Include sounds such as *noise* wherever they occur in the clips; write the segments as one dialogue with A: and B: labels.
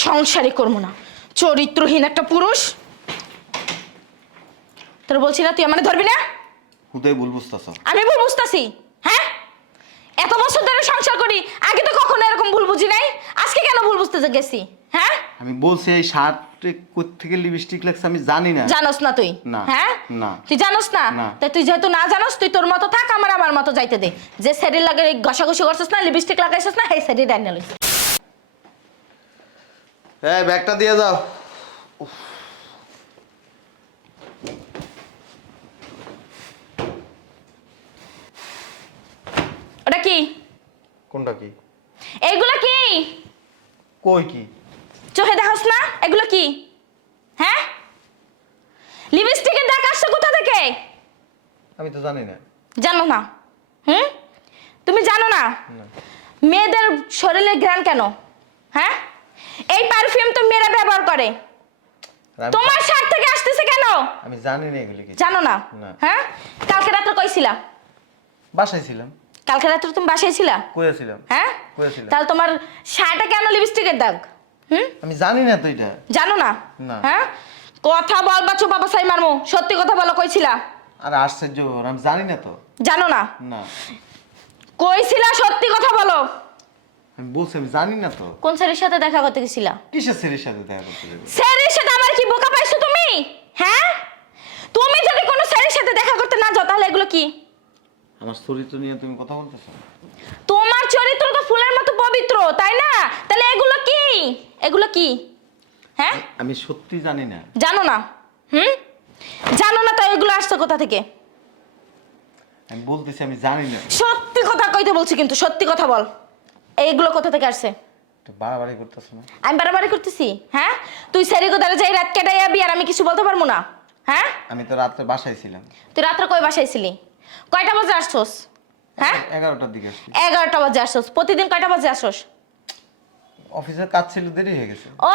A: সংসারই করব না। চরিত্রহীন একটা পুরুষ। তোর বলছি না তুই আমার ধরবি না?
B: হুদাই ভুল বুঝতেছ।
A: আমি ভুল বুঝতেছি হ্যাঁ? এত বছর ধরে সংসার করি আগে তো কখনো এরকম ভুল বুঝি নাই আজকে কেন ভুল বুঝতে গেছি হ্যাঁ?
B: আমি বলছি এই শার্টে থেকে লিপস্টিক লাগছে আমি জানি না।
A: জানোস না তুই
B: না,
A: হ্যাঁ?
B: না।
A: তুই জানোস না?
B: না।
A: তা তুই যেহেতু না জানোস তুই তোর মতো থাক আমার আমার মতো যাইতে দে। যে শরীর লাগে ঘষাঘষি করছিস না লিপস্টিক লাগাইছিস না সেই শরীর ডাইনে
B: এই ব্যাগটা দিয়ে দাও।
A: ওটা কি?
B: কোনটা কি?
A: এইগুলো কি?
B: কই কি?
A: চোখে দেখাস না? এগুলো কি? হ্যাঁ? লিপস্টিকের দাগ আসছে কোথা থেকে?
B: আমি তো জানি না।
A: জানো না। হুম? তুমি জানো না?
B: না।
A: মেয়েদের শরীরে ঘ্রাণ কেন? হ্যাঁ? এই পারফিউম তো মেয়েরা ব্যবহার করে। তোমার শার্ট থেকে আসতেছে কেন?
B: আমি জানি না এগুলি কি
A: জানো না। হ্যাঁ? কালকে রাত্রে কইছিলা?
B: বাসায় ছিলাম।
A: কালকে রাত্রে তুমি বাসায় ছিলা?
B: কইয়াছিলাম।
A: হ্যাঁ?
B: কইয়াছিলাম।
A: তাহলে তোমার শার্টে কেন লিপস্টিকের দাগ? হুম?
B: আমি জানি না তো এটা।
A: জানো না। হ্যাঁ? কথা বল বলবা চোপা সাই মারমু। সত্যি কথা বলো কইছিলা?
B: আর আশ্চর্য আমি জানি না তো।
A: জানো না?
B: না।
A: কইছিলা সত্যি কথা বলো।
B: আমি বলছি আমি জানি না তো।
A: কোন স্যারের সাথে দেখা করতে গেছিলা?
B: কিসের ছেলের সাথে দেখা করতে যাবে
A: স্যারের সাথে আমার কি বোকা পাইছো তুমি? হ্যাঁ? তুমি যদি কোনো স্যারের সাথে দেখা করতে না যাও তাহলে এগুলো কি?
B: আমার চরিত্র নিয়ে তুমি কথা বলতেছো?
A: তোমার চরিত্র তো ফুলের মতো পবিত্র তাই না? তাহলে এগুলো কি? এগুলো কি? হ্যাঁ?
B: আমি সত্যি জানি না।
A: জানো না। হুম? জানো না তো এগুলো আসছে কোথা থেকে?
B: আমি বলতেছি আমি জানি না।
A: সত্যি কথা কইতে বলছি কিন্তু সত্যি কথা বল। এইগুলো কোথা থেকে আসছে?
B: একটু বাড়াবাড়ি করতেছো না?
A: আমি বাড়াবাড়ি করতেছি হ্যাঁ? তুই সেরি কোথায় যাই রাত কেটে যাবি আর আমি কিছু বলতে পারব না হ্যাঁ?
B: আমি তো রাত্রে বাসায় ছিলাম।
A: তুই রাত্রে কই বাসাইছিলি কয়টা বাজে আসছোস হ্যাঁ?
B: এগারোটার দিকে আসছি।
A: এগারোটা বাজে আসছোস প্রতিদিন কয়টা বাজে আসছোস?
B: অফিসের কাজ ছিল দেরি হয়ে গেছে।
A: ও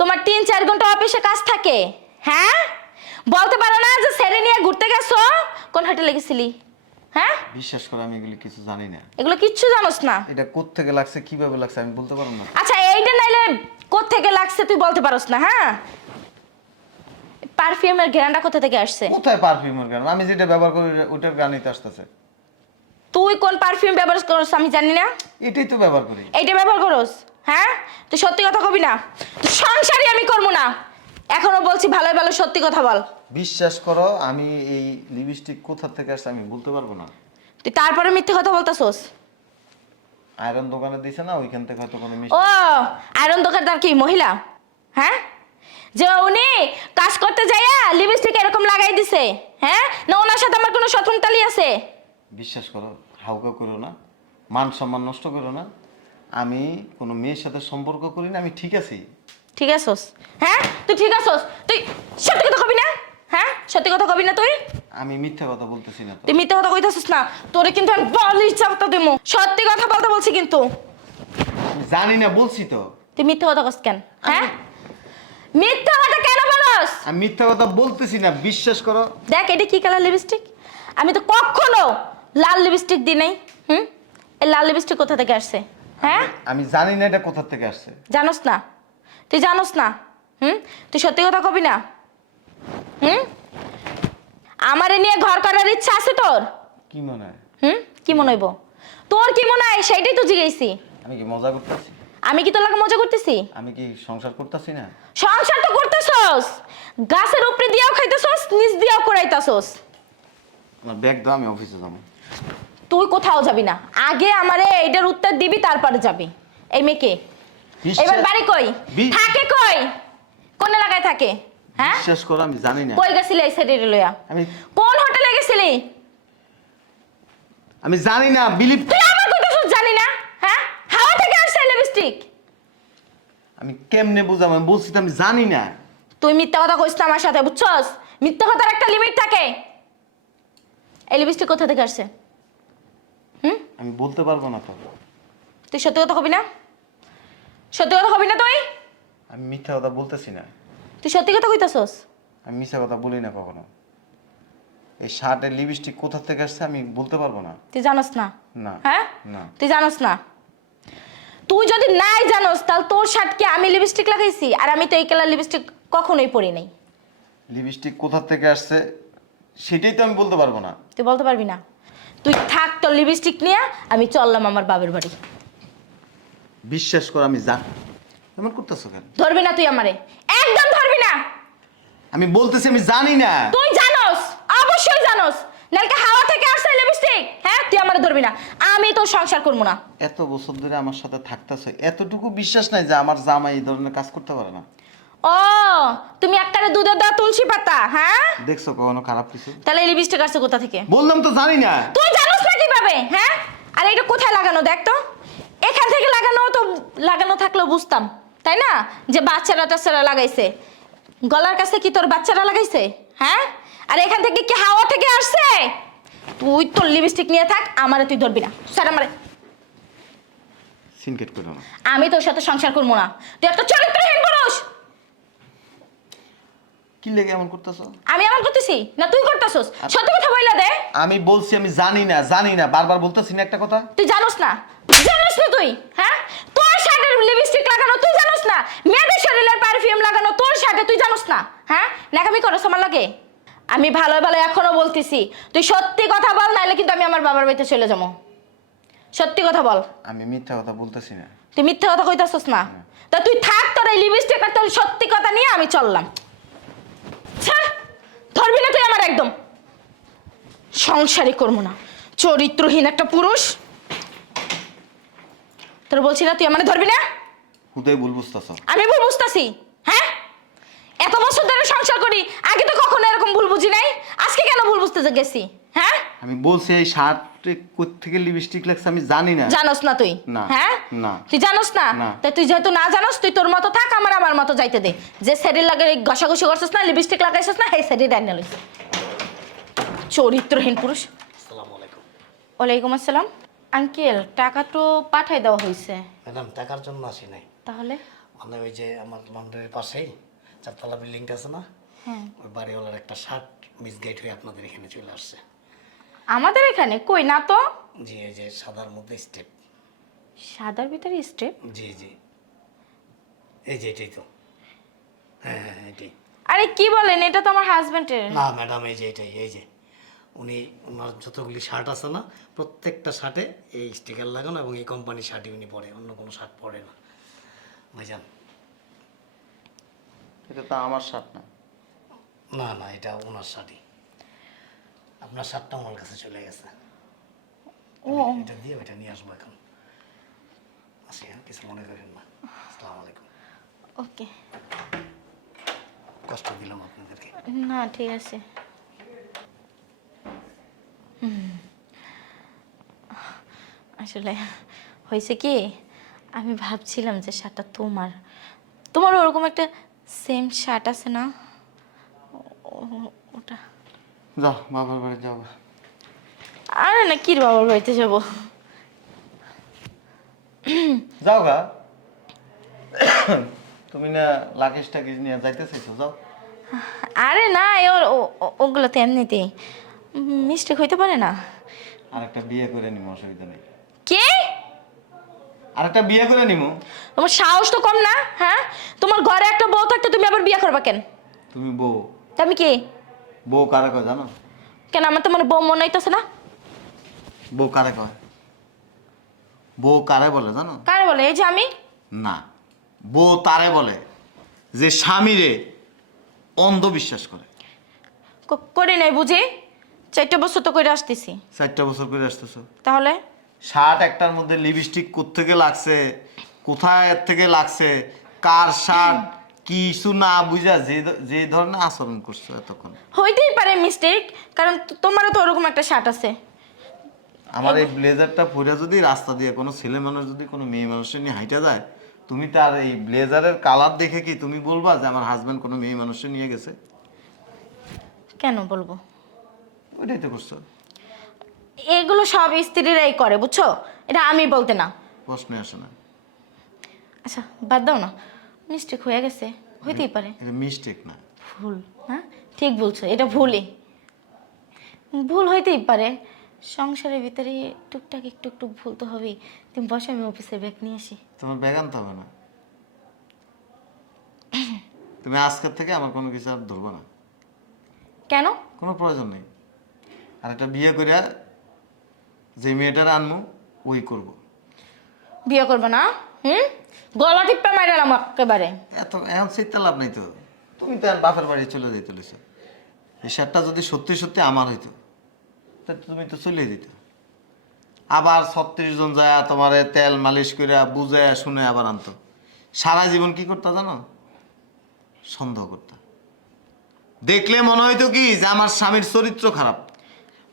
A: তোমার তিন চার ঘণ্টা অফিসে কাজ থাকে হ্যাঁ? বলতে পারো না যে সেরে নিয়ে ঘুরতে গেছো? কোন হোটেলে গেছিলি? হ্যাঁ?
B: বিশ্বাস করে আমি এগুলি কিছু জানি না।
A: এগুলো কিচ্ছু জানোস না।
B: এটা কোত্থেকে লাগছে কীভাবে লাগছে আমি বলতে পারব না।
A: আচ্ছা এইটা নাইলে থেকে লাগছে তুই বলতে পারোস না হ্যাঁ? পারফিউমের ঘ্রানটা কোথা থেকে আসছে?
B: কোথায় পারফিউমের আমি যেটা ব্যবহার করি ওটার গানই তো আসতেছে।
A: তুই কোন পারফিউম ব্যবহার করস আমি জানি না।
B: এটাই তো ব্যবহার করি।
A: এইটা ব্যবহার করস হ্যাঁ? তুই সত্যি কথা কবি না। সংসারই আমি করব না। এখনও বলছি ভালো ভালো সত্যি কথা বল।
B: বিশ্বাস করো আমি এই লিপস্টিক কোথা থেকে আসছে আমি বলতে পারব না।
A: তুই তারপরে মিথ্যে কথা বলতেছোস?
B: আয়রন দোকানে দিছে না ওইখান থেকে হয়তো কোনো মিষ্টি ও
A: আয়রন দোকানদার কি মহিলা? হ্যাঁ? যে উনি কাজ করতে যাইয়া লিপস্টিক এরকম লাগাই দিছে হ্যাঁ? না ওনার সাথে আমার কোনো শত্রুতালি আছে?
B: বিশ্বাস করো হাউকা করো না মান সম্মান নষ্ট করো না। আমি কোনো মেয়ের সাথে সম্পর্ক করি না আমি ঠিক আছি।
A: ঠিক আছোস? হ্যাঁ? তুই ঠিক আছোস? তুই সত্যি কথা কবি না? হ্যাঁ? সত্যি কথা কবি না তুই?
B: আমি মিথ্যা কথা বলতেছি না তো।
A: তুই মিথ্যে কথা কইতাছিস না। তোরে কিন্তু আমি বলি চাপটা দেবো। সত্যি কথা বলতে বলছি কিন্তু।
B: জানি না বলছি তো।
A: তুই মিথ্যে কথা কস কেন? হ্যাঁ? মিথ্যে কথা কেন বলস?
B: আমি মিথ্যা কথা বলতেছি না বিশ্বাস করো।
A: দেখ এটা কি কালার লিপস্টিক আমি তো কখনো লাল লিপস্টিক দিই নাই হুম? এই লাল লিপস্টিক কোথা থেকে আসছে? হ্যাঁ?
B: আমি জানি না এটা কোথা থেকে আসছে।
A: জানোস না? তুই জানোস না হুম? তুই সত্যি কথা কবি না? হুম? আমারে নিয়ে ঘর করার ইচ্ছা আছে তোর?
B: কি মনে হয়?
A: হুম? কি মনে হইব? তোর কি মনে হয়? সেইটাই তো জিজ্ঞাসি
B: আমি কি মজা করতেছি?
A: আমি কি তোর লাগে মজা করতেছি?
B: আমি কি সংসার করতেছি না?
A: সংসার তো করতেছস! গাছের উপরে দিয়াও খাইতেছস নিচ দিয়াও করাইতাছস
B: আমার ব্যাগ দাও আমি অফিসে যাব।
A: তুই কোথাও যাবি না। আগে আমারে এইটার উত্তর দিবি তারপরে যাবি। এই মেয়েকে।
B: বিশ্বাস-
A: এবার বাড়ি কই? থাকে কই? কোন এলাকায় থাকে? হ্যাঁ?
B: বিশ্বাস করো আমি জানি না।
A: কই গেছিলি এই সাইডে লইয়া?
B: আমি
A: কোন হোটেলে গেছিলি?
B: আমি জানি না বিলিভ
A: তুই আমার কথা শুন জানি না হ্যাঁ? হাওয়া থেকে আসছে লিপস্টিক
B: আমি কেমনে বুঝাবো আমি বলছি তো আমি জানি না।
A: তুই মিথ্যা কথা কইস আমার সাথে বুঝছস? মিথ্যা কথার একটা লিমিট থাকে। এই লিপস্টিক কোথা থেকে আসছে? হুম?
B: আমি বলতে পারব না তো।
A: তুই সত্যি কথা কবি না? সত্যি কথা কবি না তুই?
B: আমি মিথ্যা কথা বলতেছি না।
A: তুই সত্যি কথা কইতাছস?
B: আমি মিথ্যা কথা বলি না কখনো। এই শার্টের লিপস্টিক কোথা থেকে আসছে আমি বলতে পারব না।
A: তুই জানোস না?
B: না
A: হ্যাঁ?
B: না।
A: তুই জানোস না? তুই যদি নাই জানোস তাহলে তোর শার্টকে আমি লিপস্টিক লাগাইছি? আর আমি তো এই কালার লিপস্টিক কখনোই পরি নাই।
B: লিপস্টিক কোথা থেকে আসছে সেটাই তো আমি বলতে পারব না।
A: তুই বলতে পারবি না? তুই থাক তোর লিপস্টিক নিয়ে আমি চললাম আমার বাবার বাড়ি।
B: বিশ্বাস কর আমি জানি। এমন করতেছো কেন?
A: ধরবি না তুই আমারে। একদম ধরবি না।
B: আমি বলতেছি আমি জানি না।
A: তুই জানোস অবশ্যই জানোস। নালকে হাওয়া থেকে আসছে লিপস্টিক হ্যাঁ? তুই আমারে ধরবি না। আমি তোর সংসার করব না।
B: এত বছর ধরে আমার সাথে থাকতেছে এতটুকু বিশ্বাস নাই যে আমার জামাই এই ধরনের কাজ করতে পারে না।
A: ও তুমি একটারে দুধের দেওয়া তুলসী পাতা হ্যাঁ?
B: দেখছ কোনো খারাপ কিছু?
A: তাহলে লিপস্টিক আসছে কোথা থেকে?
B: বললাম তো জানি না।
A: তুই জানোস না কীভাবে হ্যাঁ? আর এটা কোথায় লাগানো দেখ তো। এখান থেকে লাগানো তো লাগানো থাকলেও বুঝতাম তাই না? যে বাচ্চারা টাচ্চারা লাগাইছে। গলার কাছে কি তোর বাচ্চারা লাগাইছে? হ্যাঁ? আর এখান থেকে কি হাওয়া থেকে আসছে? তুই তোর লিপস্টিক নিয়ে থাক আমারে তুই ধরবি না। স্যার আমারে।
B: সিনকেট করো না।
A: আমি তোর সাথে সংসার করব না। তুই একটা চরিত্রহীন পুরুষ!
B: কি লেগে এমন করতেছো?
A: আমি এমন করতেছি? না তুই করতেছস। সত্যি কথা বইলা দে।
B: আমি বলছি আমি জানি না জানি না বারবার বলতেছি না একটা কথা।
A: তুই জানোস না। জানোস না তুই? হ্যাঁ? তোর শার্টের লিপস্টিক লাগানো তুই জানোস না? মেয়েদের শরীরের পারফিউম লাগানো তোর শার্টে তুই জানোস না? হ্যাঁ? নাকামি করস আমার লাগে? আমি ভালো ভালো এখনও বলতেছি। তুই সত্যি কথা বল নাহলে কিন্তু আমি আমার বাবার বাড়িতে চলে যাব। সত্যি কথা বল।
B: আমি মিথ্যা কথা বলতেছি না।
A: তুই মিথ্যা কথা কইতাছস না? তা তুই থাক তোর এই লিপস্টিক আর তোর সত্যি কথা নিয়ে আমি চললাম। ধরবি না তুই আমার একদম। সংসারই করব না। চরিত্রহীন একটা পুরুষ তোর বলছি না তুই আমার ধরবি না?
B: হুদাই ভুল বুঝতেছ।
A: আমি ভুল বুঝতেছি হ্যাঁ? এত বছর ধরে সংসার করি আগে তো কখনো এরকম ভুল বুঝি নাই আজকে কেন ভুল বুঝতে গেছি হ্যাঁ?
B: আমি বলছি এই শার্টে থেকে লিপস্টিক লাগছে আমি জানি না।
A: জানোস না তুই
B: না,
A: হ্যাঁ?
B: না।
A: তুই জানোস না?
B: না।
A: তা তুই যেহেতু না জানোস তুই তোর মতো থাক আমার আমার মতো যাইতে দে। যে শাড়ি লাগে ঘষাঘষি করছিস না লিপস্টিক লাগাইছিস না সেই শাড়ি ডাইনে লইস চরিত্রহীন পুরুষ।
C: আসসালামু আলাইকুম।
A: ওয়ালাইকুম আসসালাম। আঙ্কেল টাকা তো পাঠাই দেওয়া হয়েছে।
C: ম্যাডাম টাকার জন্য আসি নাই।
A: তাহলে?
C: মানে ওই যে আমার লন্ডনের পাশেই চারতলা বিল্ডিংটা আছে না?
A: হ্যাঁ।
C: ওই বাড়িওয়ালার একটা শার্ট মিসগাইড হয়ে আপনাদের এখানে চলে আসছে।
A: আমাদের এখানে? কই না তো?
C: জি এই যে সাদার মধ্যে স্টেপ।
A: সাদার ভিতরে স্টেপ?
C: জি জি। এই যে এটাই তো। হ্যাঁ হ্যাঁ হ্যাঁ, এটাই।
A: আরে কি বলেন এটা তো আমার হাজবেন্ডের
C: না ম্যাডাম এই যে এটাই এই যে। উনি ওনার যতগুলি শার্ট আছে না প্রত্যেকটা শার্টে এই স্টিকার লাগানো এবং এই কোম্পানির শার্টই উনি পরে অন্য কোনো শার্ট পরে না। ভাইজান।
B: এটা তো আমার শার্ট না।
C: না না এটা ওনার শার্টই আপনার শার্টটা আমার কাছে চলে গেছে।
A: ও।
C: এটা দিয়ে ওইটা নিয়ে আসব এখন। আসি হ্যাঁ কিছু মনে করেন না। আসসালামু আলাইকুম।
A: ওকে।
C: কষ্ট দিলাম আপনাদেরকে।
A: না ঠিক আছে। আসলে হয়েছে কি আমি ভাবছিলাম যে শার্টটা তোমার। তোমার ওরকম একটা সেম শার্ট আছে না? ওটা।
B: যাও বাবার বাড়ি যাও
A: আরে না কির বাবার বাড়িতে যাব?
B: যাও গা। তুমি না লাকেশ টাকেশ নিয়ে যাইতে চাইছো যাও।
A: আরে না ওগুলো তো এমনিতেই। মিস্টেক হইতে পারে না?
B: আর একটা বিয়ে করে নিমো অসুবিধা নেই।
A: কে?
B: আরেকটা বিয়ে করে নিমো।
A: তোমার সাহস তো কম না হ্যাঁ? তোমার ঘরে একটা বউ থাকতে তুমি আবার বিয়ে করবা কেন?
B: তুমি বউ।
A: তা আমি কি?
B: বউ কারে কয় জানো?
A: কেন আমার তো মানে বউ মনে হইতেছে না?
B: বউ কারে কয়? বউ কারে বলে জানো?
A: কারে বলে? এই যে আমি?
B: না বউ তারে বলে যে স্বামীরে অন্ধবিশ্বাস করে।
A: করি নাই বুঝি। চারটে বছর তো করে আসতেছি।
B: চারটা বছর করে আসতেছো?
A: তাহলে?
B: শার্ট একটার মধ্যে লিপস্টিক কোত্থেকে লাগছে? কোথায় থেকে লাগছে? কার শার্ট? কিছু না বুঝা যে যে ধরনের আচরণ করছ এতক্ষণ।
A: হইতেই পারে মিস্টেক কারণ তো- তোমারও তো ওরকম একটা শার্ট আছে।
B: আমার এই ব্লেজারটা পরে যদি রাস্তা দিয়ে কোনো ছেলে মানুষ যদি কোনো মেয়ে মানুষের নিয়ে হাইটা যায় তুমি তার এই ব্লেজারের কালার দেখে কি তুমি বলবা যে আমার হাজব্যান্ড কোনো মেয়ে মানুষের নিয়ে গেছে?
A: কেন বলব?
B: ওইটাই তো করছ।
A: এগুলো সব স্ত্রীরাই করে বুঝছ? এটা আমি বলতে না।
B: প্রশ্নে আসে না।
A: আচ্ছা বাদ দাও না। মিস্টেক হয়ে গেছে। হইতেই পারে।
B: এটা মিস্টেক না।
A: ভুল হ্যাঁ ঠিক বলছো এটা ভুলই। ভুল হইতেই পারে। সংসারের ভিতরে টুকটাক একটু একটু ভুল তো হবেই। তুমি বসে আমি অফিসের ব্যাগ নিয়ে আসি।
B: তোমার ব্যাগ আনতে হবে না? *coughs* তুমি আজকের থেকে আমার কোনো কিছু আর ধরবো না।
A: কেন?
B: কোনো প্রয়োজন নেই। আর একটা বিয়ে করিয়া যে মেয়েটার আনমু ওই করব।
A: বিয়ে করবে না? হুম? গলা টিপটা মাইরালাম একেবারে।
B: এত এখন চিন্তা লাভ নাই তো। তুমি তো আর বাপের বাড়ি চলে যাই চলেছ এই শার্টটা যদি সত্যি সত্যি আমার হইতো তা তুমি তো চলে দিত। আবার ছত্রিশ জন যায় তোমার তেল মালিশ করে বুঝে শুনে আবার আনতো। সারা জীবন কি করতা জানো? সন্দেহ করতা। দেখলে মনে হইতো কি যে আমার স্বামীর চরিত্র খারাপ।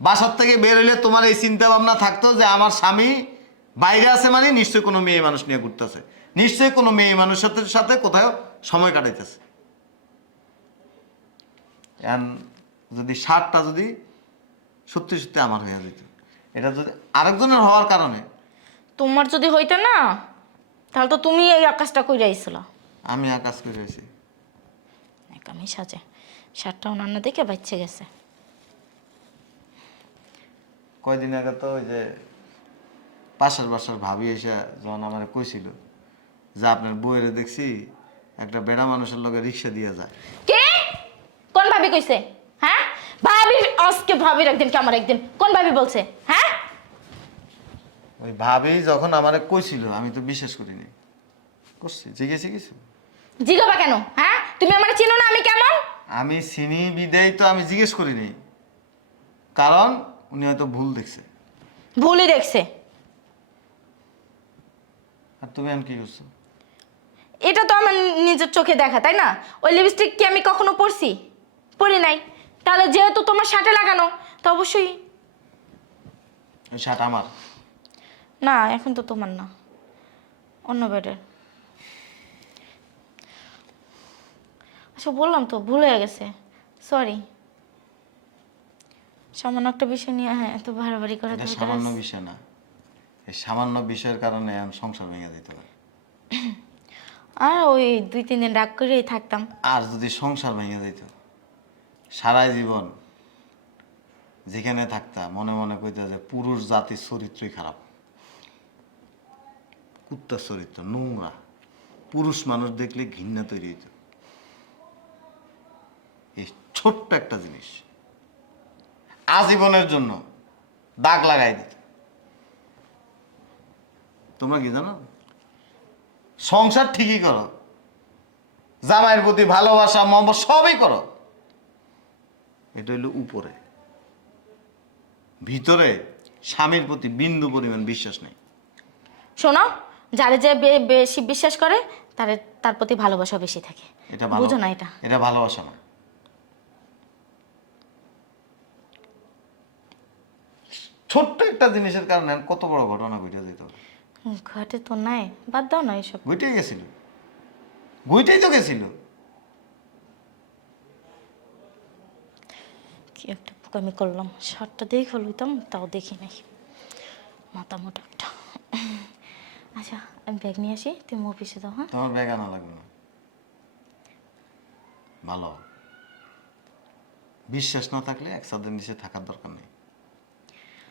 B: বাসার থেকে বের হইলে তোমার এই চিন্তা ভাবনা থাকতো যে আমার স্বামী বাইরে আছে মানে নিশ্চয়ই কোনো মেয়ে মানুষ নিয়ে ঘুরতেছে। নিশ্চয়ই কোনো মেয়ে মানুষের সাথে কোথাও সময় কাটাইতেছে। যদি শার্টটা যদি সত্যি সত্যি আমার হয়ে যেত এটা যদি আরেকজনের হওয়ার কারণে।
A: তোমার যদি হইতো না তাহলে তো তুমি এই আকাশটা কইরা আইছিল।
B: আমি আকাশ করে রয়েছি
A: আমি সাজে শার্টটা অন্যান্য দেখে বাচ্চা গেছে।
B: কয়দিন আগে তো ওই যে পাশের বাসার ভাবি এসে যখন আমার কইছিল যে আপনার বইয়ের দেখছি একটা বেড়া মানুষের লগে রিক্সা দিয়ে যায়।
A: কে? কোন ভাবি কইছে? হ্যাঁ? ভাবি আজকে ভাবির একদিন কি আমার একদিন? কোন ভাবি বলছে? হ্যাঁ?
B: ওই ভাবি যখন আমারে কইছিল আমি তো বিশ্বাস করিনি। করছি জিজ্ঞেসি কিছু
A: জিগাবা কেন? হ্যাঁ? তুমি আমার চিনো না আমি কেমন?
B: আমি চিনি বিদেই তো আমি জিজ্ঞেস করিনি। কারণ উনি হয়তো ভুল দেখছে।
A: ভুলই দেখছে।
B: আর তুমি আমি কি করছ?
A: এটা তো আমার নিজের চোখে দেখা তাই না? ওই লিপস্টিক কি আমি কখনো পরছি? পরি নাই। তাহলে যেহেতু তোমার শার্টে লাগানো তো অবশ্যই
B: ওই শার্ট আমার।
A: না এখন তো তোমার না। অন্য বেডের আচ্ছা বললাম তো ভুল হয়ে গেছে। সরি সামান্য একটা বিষয় নিয়ে হ্যাঁ এত বাড়াবাড়ি করা
B: এটা
A: দরকার
B: সামান্য
A: আছে?
B: বিষয় না। এই সামান্য বিষয়ের কারণে আমি সংসার ভেঙে দিতে পারি
A: আর ওই দুই তিন দিন রাগ করেই থাকতাম।
B: আর যদি সংসার ভেঙে যেত সারা জীবন যেখানে থাকতা মনে মনে কইতে যে পুরুষ জাতির চরিত্রই খারাপ। কুত্তার চরিত্র নোংরা। পুরুষ মানুষ দেখলে ঘৃণা তৈরি হইত। এই ছোট্ট একটা জিনিস। আজীবনের জন্য দাগ লাগাই দিত। তোমরা কি জানো? সংসার ঠিকই করো। জামাইয়ের প্রতি ভালোবাসা মহব্বত সবই করো। এটা হইল উপরে। ভিতরে স্বামীর প্রতি বিন্দু পরিমাণ বিশ্বাস নেই।
A: শোনো যারে যে বেশি বিশ্বাস করে তার তার প্রতি ভালোবাসা বেশি থাকে।
B: এটা
A: বুঝো না এটা।
B: এটা ভালোবাসা না। ছোট্ট একটা জিনিসের কারণে কত বড় ঘটনা ঘটে যেত
A: ঘটে তো নাই। বাদ দাও না এসব।
B: ঘুইটাই গেছিল। ঘুইটাই তো গেছিল।
A: কি একটা পোকামি করলাম। শার্টটা দেখে লইতাম তাও দেখি নাই। মাথা মোটা একটা। আচ্ছা আমি ব্যাগ নিয়ে আসি তুমি অফিসে দাও হ্যাঁ?
B: তোমার ব্যাগ আনা লাগবে না। ভালো। বিশ্বাস না থাকলে একসাথে নিচে থাকার দরকার নেই।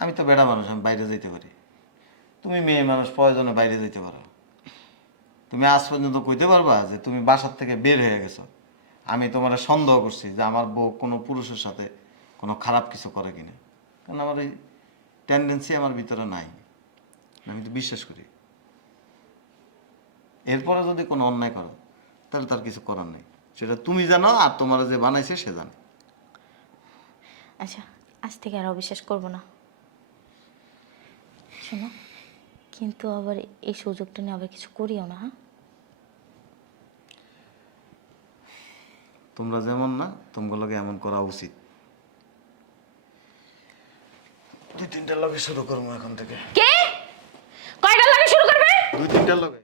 B: আমি তো বেড়া মানুষ, আমি বাইরে যেতে পারি। তুমি মেয়ে মানুষ, প্রয়োজনে বাইরে যেতে পারো। তুমি আজ পর্যন্ত কইতে পারবা যে তুমি বাসার থেকে বের হয়ে গেছো। আমি তোমার সন্দেহ করছি যে আমার বউ কোনো পুরুষের সাথে কোনো খারাপ কিছু করে কিনা। কারণ আমার এই টেন্ডেন্সি আমার ভিতরে নাই। আমি তো বিশ্বাস করি। এরপরে যদি কোনো অন্যায় করো, তাহলে তার কিছু করার নেই। সেটা তুমি জানো আর তোমার যে বানাইছে সে জানে।
A: আচ্ছা আজ থেকে আর অবিশ্বাস করব না। শোনো কিন্তু আবার এই সুযোগটা নিয়ে আবার কিছু করিও না হ্যাঁ?
B: তোমরা যেমন না তোমাগুলোকে এমন করা উচিত। দুই তিনটার লগে শুরু করব এখন থেকে।
A: কে? কয়টা লাগে শুরু করবে?
B: দুই তিনটার লগে।